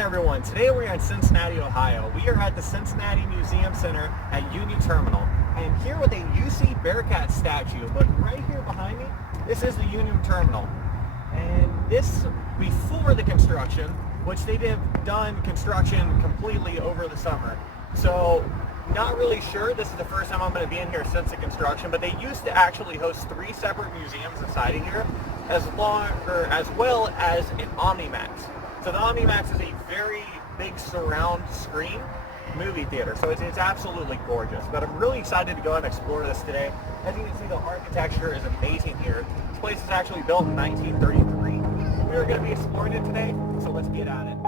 Everyone, today we're in Cincinnati, Ohio. We are at the Cincinnati Museum Center at Uni Terminal. I am here with a UC Bearcat statue, but right here behind me, this is the Uni Terminal. And this, before the construction, which they have done construction completely over the summer. So, not really sure. This is the first time I'm going to be in here since the construction, but they used to actually host 3 separate museums inside of here, as well as an Omnimax. So the Omnimax is a very big surround screen movie theater, so it's absolutely gorgeous. But I'm really excited to go and explore this today. As you can see, the architecture is amazing here. This place was actually built in 1933. We are going to be exploring it today, so let's get at it.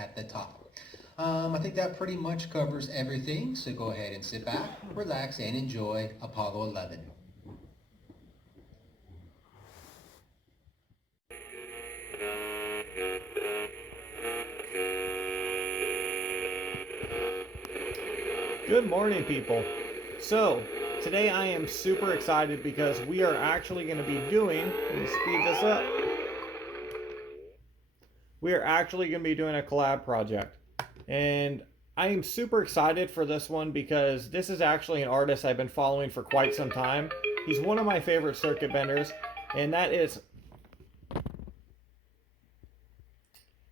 at the top. I think that pretty much covers everything, so go ahead and sit back, relax, and enjoy Apollo 11. Good morning, people. So, today I am super excited because we are actually going to be doing, let me speed this up. We are actually going to be doing a collab project. And I am super excited for this one because this is actually an artist I've been following for quite some time. He's one of my favorite circuit benders, and that is...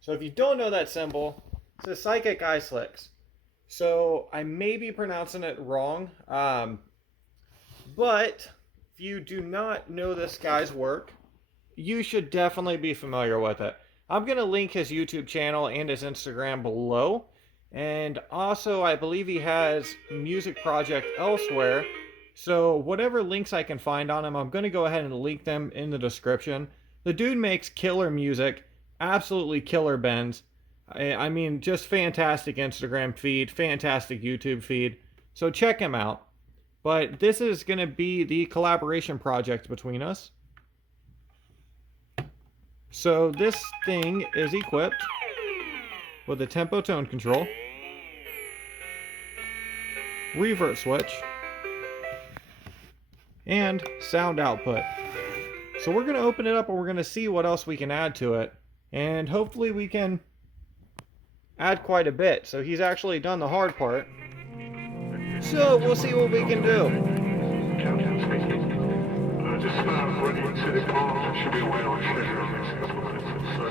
So if you don't know that symbol, it's a Psychiceyeclix. So I may be pronouncing it wrong, but if you do not know this guy's work, you should definitely be familiar with it. I'm going to link his YouTube channel and his Instagram below. And also, I believe he has a music project elsewhere. So whatever links I can find on him, I'm going to go ahead and link them in the description. The dude makes killer music, absolutely killer bends. I mean, just fantastic Instagram feed, fantastic YouTube feed. So check him out. But this is going to be the collaboration project between us. So this thing is equipped with a tempo tone control, revert switch, and sound output. So we're going to open it up and we're going to see what else we can add to it. And hopefully we can add quite a bit. So he's actually done the hard part. So we'll see what we can do. Just about ready to depart. Should be away on schedule in the next couple of minutes. So,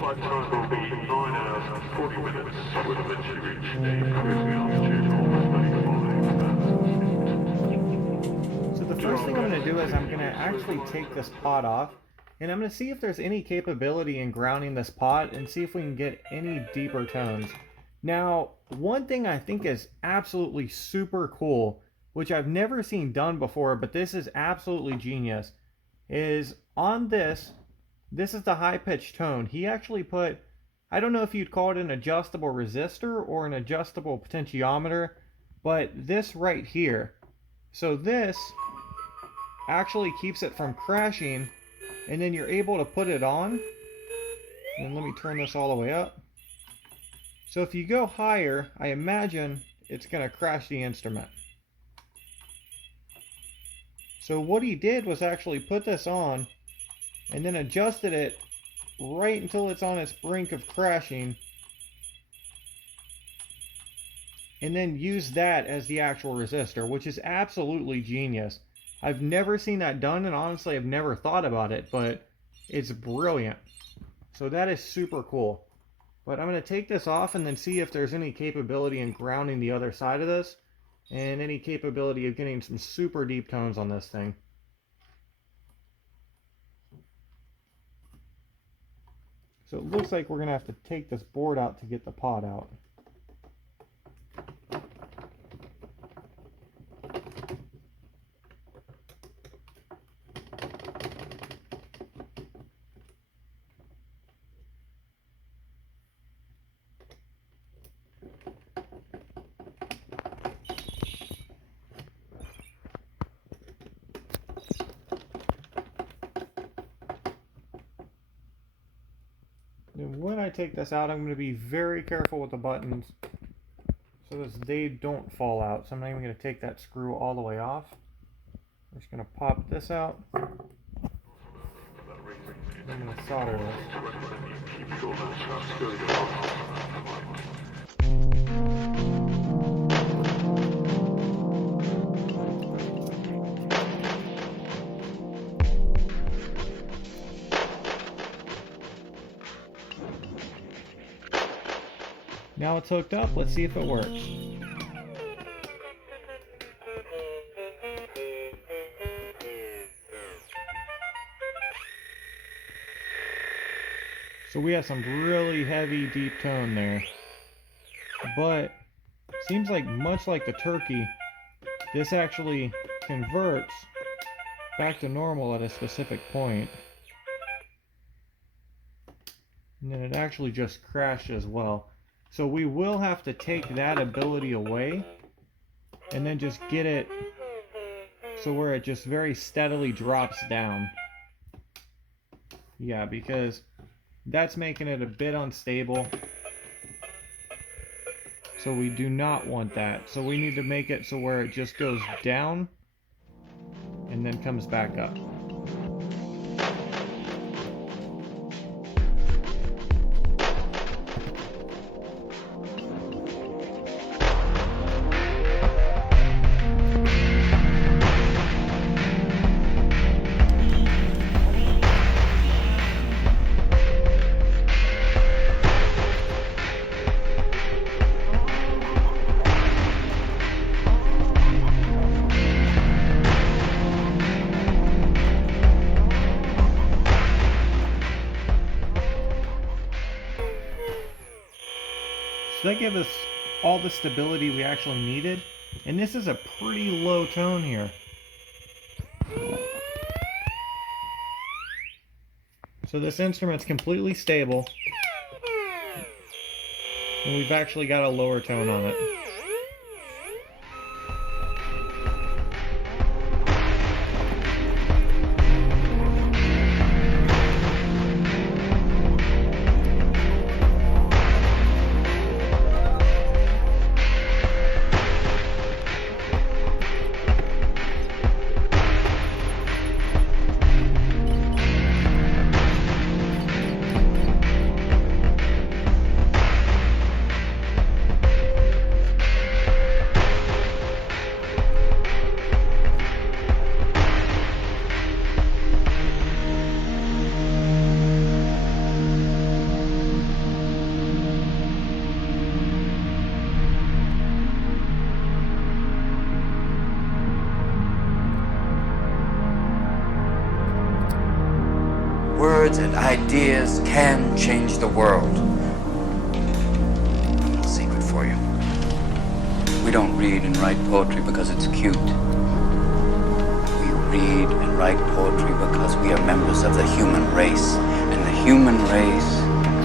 flight time will be 9 hours and 40 minutes. We'll eventually reach a cruising altitude of 35. So the first thing I'm going to do is I'm going to actually take this pot off, and I'm going to see if there's any capability in grounding this pot and see if we can get any deeper tones. Now, one thing I think is absolutely super cool, which I've never seen done before, but this is absolutely genius, is on this is the high-pitched tone. He actually put, I don't know if you'd call it an adjustable resistor or an adjustable potentiometer, but this right here. So this actually keeps it from crashing, and then you're able to put it on. And let me turn this all the way up. So if you go higher, I imagine it's going to crash the instrument. So what he did was actually put this on and then adjusted it right until it's on its brink of crashing, and then use that as the actual resistor, which is absolutely genius. I've never seen that done, and honestly I've never thought about it, but it's brilliant. So that is super cool. But I'm going to take this off and then see if there's any capability in grounding the other side of this, and any capability of getting some super deep tones on this thing. So it looks like we're going to have to take this board out to get the pot out. And when I take this out, I'm going to be very careful with the buttons so that they don't fall out. So I'm not even going to take that screw all the way off. I'm just going to pop this out. I'm going to solder this. Now it's hooked up, let's see if it works. So we have some really heavy deep tone there. But seems like much like the turkey, this actually converts back to normal at a specific point. And then it actually just crashed as well. So we will have to take that ability away and then just get it so where it just very steadily drops down. Yeah, because that's making it a bit unstable. So we do not want that. So we need to make it so where it just goes down and then comes back up. So that gave us all the stability we actually needed, and this is a pretty low tone here. So this instrument's completely stable, and we've actually got a lower tone on it. Words and ideas can change the world. A little secret for you. We don't read and write poetry because it's cute. We read and write poetry because we are members of the human race. And the human race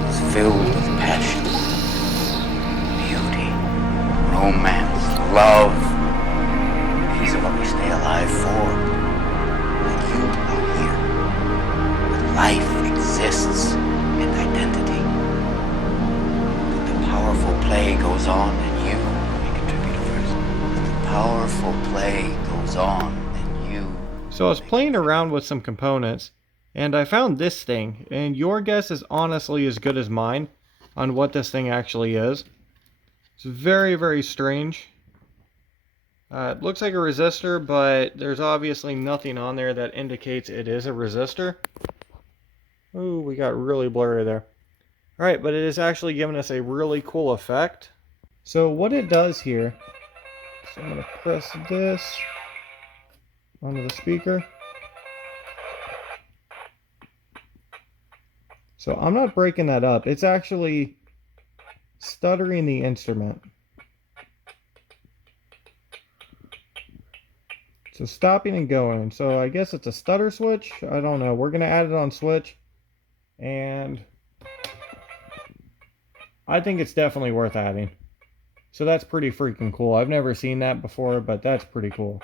is filled with passion, beauty, romance, love. These are what we stay alive for. Like you are here. Life exists in identity. The powerful play goes on and you, let me contribute first. The powerful play goes on and you. So I was playing around with some components, and I found this thing, and your guess is honestly as good as mine on what this thing actually is. It's very, very strange. It looks like a resistor, but there's obviously nothing on there that indicates it is a resistor. Ooh, we got really blurry there. Alright, but it is actually giving us a really cool effect. So what it does here, so I'm going to press this onto the speaker. So I'm not breaking that up. It's actually stuttering the instrument. So stopping and going. So I guess it's a stutter switch. I don't know. We're going to add it on switch. And I think it's definitely worth adding. So that's pretty freaking cool. I've never seen that before, but that's pretty cool.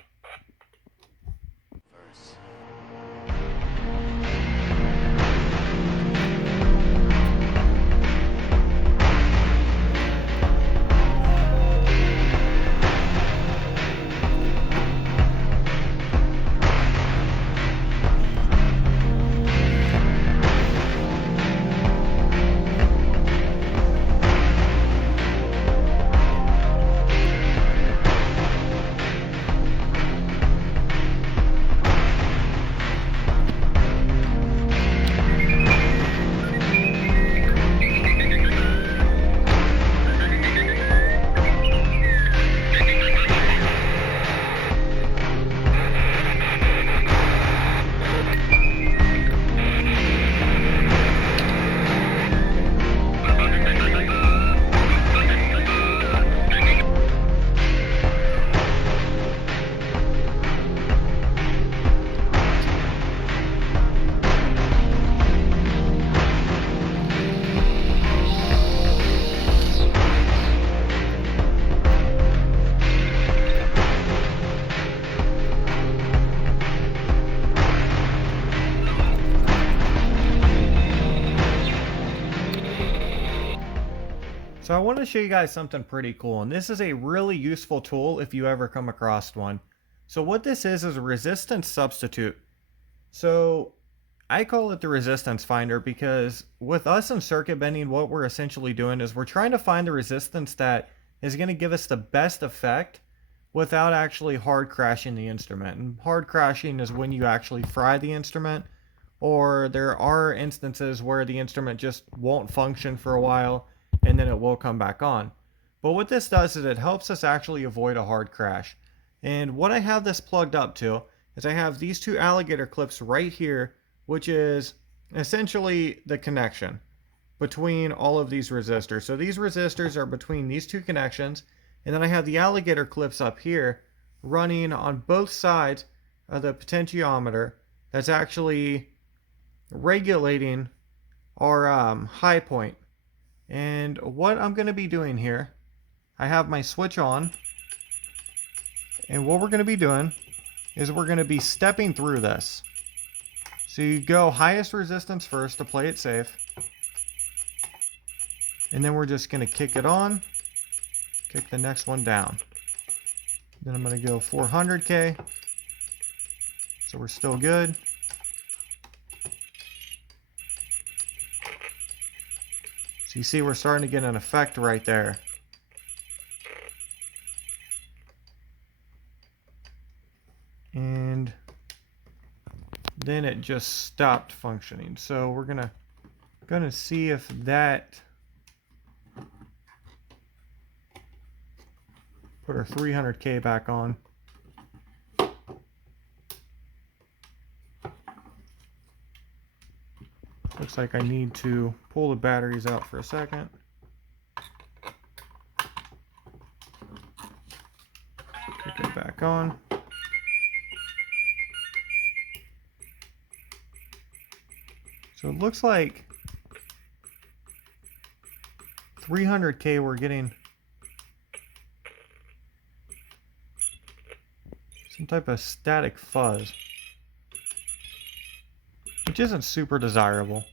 So I want to show you guys something pretty cool, and this is a really useful tool if you ever come across one. So what this is a resistance substitute. So I call it the resistance finder because with us in circuit bending, what we're essentially doing is we're trying to find the resistance that is going to give us the best effect without actually hard crashing the instrument. And hard crashing is when you actually fry the instrument, or there are instances where the instrument just won't function for a while and then it will come back on. But what this does is it helps us actually avoid a hard crash. And what I have this plugged up to is I have these two alligator clips right here, which is essentially the connection between all of these resistors. So these resistors are between these two connections, and then I have the alligator clips up here running on both sides of the potentiometer that's actually regulating our high point. And what I'm going to be doing here, I have my switch on, and what we're going to be doing is we're going to be stepping through this. So you go highest resistance first to play it safe, and then we're just going to kick it on, kick the next one down. Then I'm going to go 400K, so we're still good. So you see we're starting to get an effect right there. And then it just stopped functioning. So we're gonna see if that, put our 300K back on. Looks like I need to pull the batteries out for a second. Kick it back on. So it looks like 300K we're getting some type of static fuzz, which isn't super desirable.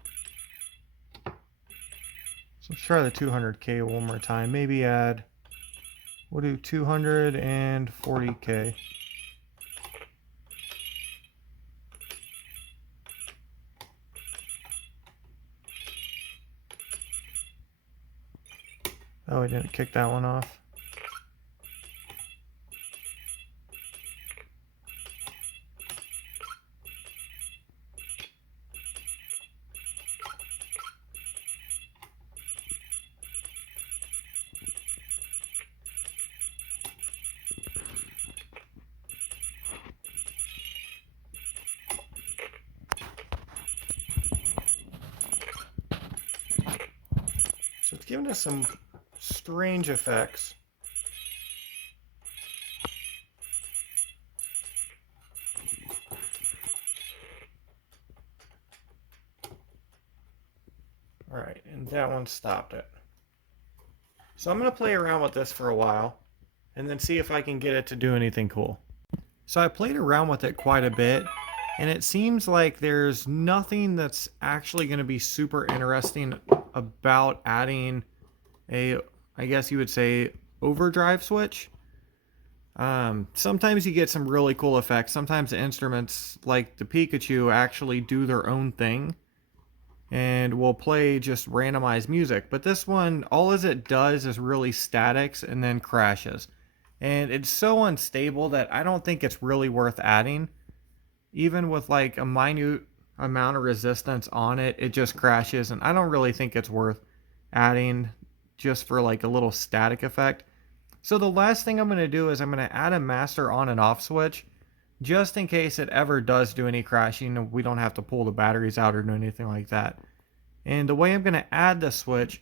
So let's try the 200K one more time. Maybe add, we'll do 240K. Oh, I didn't kick that one off. So it's giving us some strange effects. All right, and that one stopped it. So I'm going to play around with this for a while and then see if I can get it to do anything cool. So I played around with it quite a bit, and it seems like there's nothing that's actually going to be super interesting about adding a, I guess you would say, overdrive switch. Sometimes you get some really cool effects. Sometimes the instruments like the Pikachu actually do their own thing and will play just randomized music. But this one, all as it does is really statics and then crashes. And it's so unstable that I don't think it's really worth adding. Even with like a minute amount of resistance on it, it just crashes, and I don't really think it's worth adding just for like a little static effect. So the last thing I'm going to do is I'm going to add a master on and off switch just in case it ever does do any crashing and we don't have to pull the batteries out or do anything like that. And the way I'm going to add the switch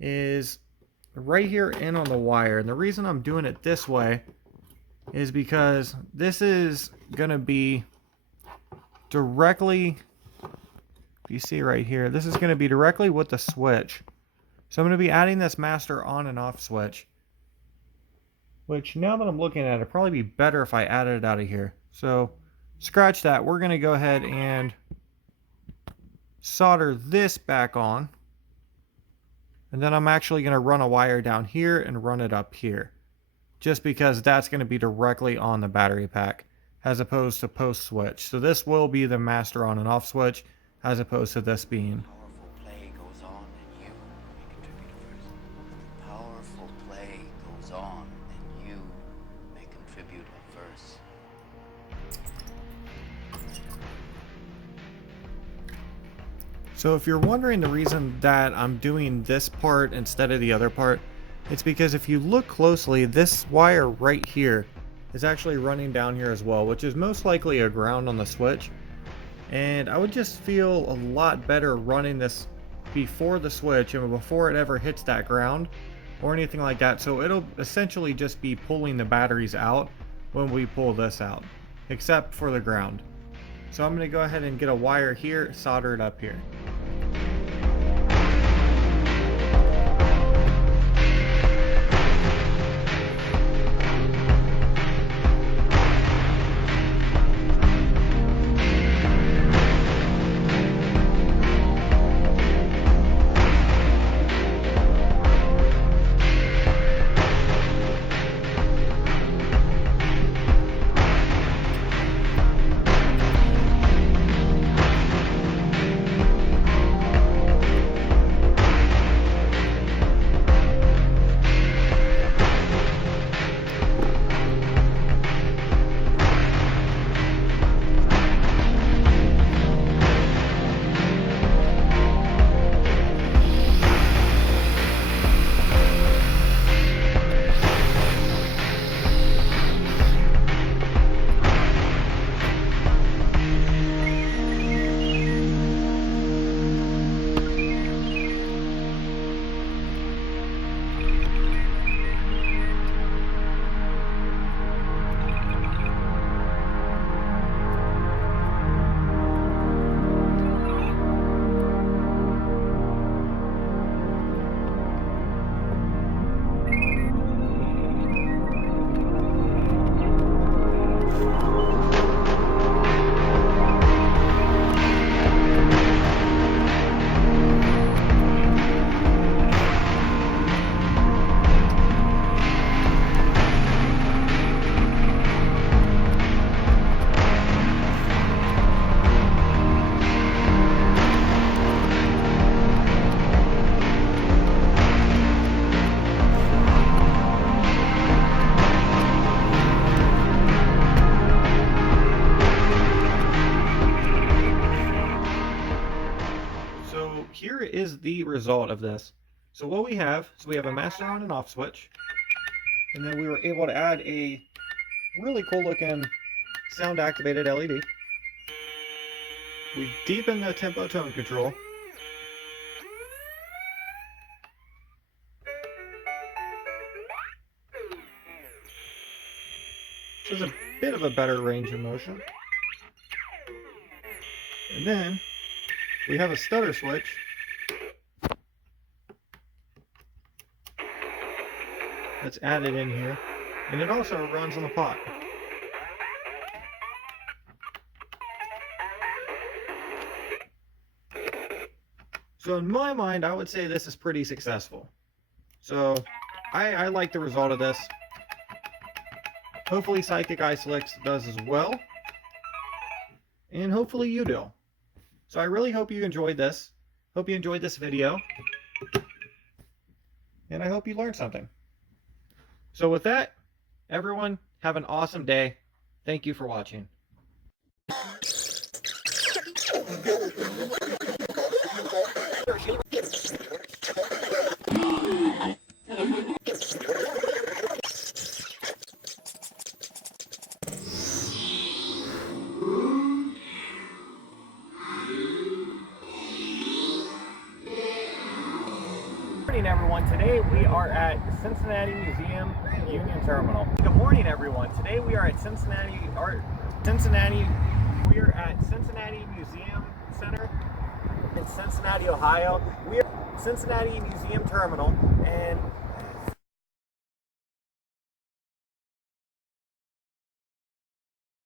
is right here in on the wire. And the reason I'm doing it this way is because this is going to be directly, you see right here, this is going to be directly with the switch. So I'm going to be adding this master on and off switch, which now that I'm looking at it, it'd probably be better if I added it out of here. So scratch that. We're going to go ahead and solder this back on. And then I'm actually going to run a wire down here and run it up here, just because that's going to be directly on the battery pack as opposed to post switch. So this will be the master on and off switch as opposed to this being. Powerful play goes on and you may contribute a verse. Powerful play goes on and you may contribute a verse. So if you're wondering the reason that I'm doing this part instead of the other part, it's because if you look closely, this wire right here is actually running down here as well, which is most likely a ground on the switch. And I would just feel a lot better running this before the switch and before it ever hits that ground or anything like that. So it'll essentially just be pulling the batteries out when we pull this out, except for the ground. So I'm going to go ahead and get a wire here, solder it up here. Here is the result of this. So what we have is we have a master on and off switch, and then we were able to add a really cool looking sound activated LED. We deepened the tempo tone control. Which is a bit of a better range of motion. And then we have a stutter switch that's added in here, and it also runs on the pot. So in my mind, I would say this is pretty successful. So I like the result of this. Hopefully Psychiceyeclix does as well, and hopefully you do. So I really hope you enjoyed this. Hope you enjoyed this video, and I hope you learned something. So with that, everyone, have an awesome day. Thank you for watching. Good morning, everyone. Today we are at Cincinnati Museum Union Terminal. Good morning, everyone. Today we are at Cincinnati. We are at Cincinnati Museum Center in Cincinnati, Ohio. We are at Cincinnati Museum Terminal, and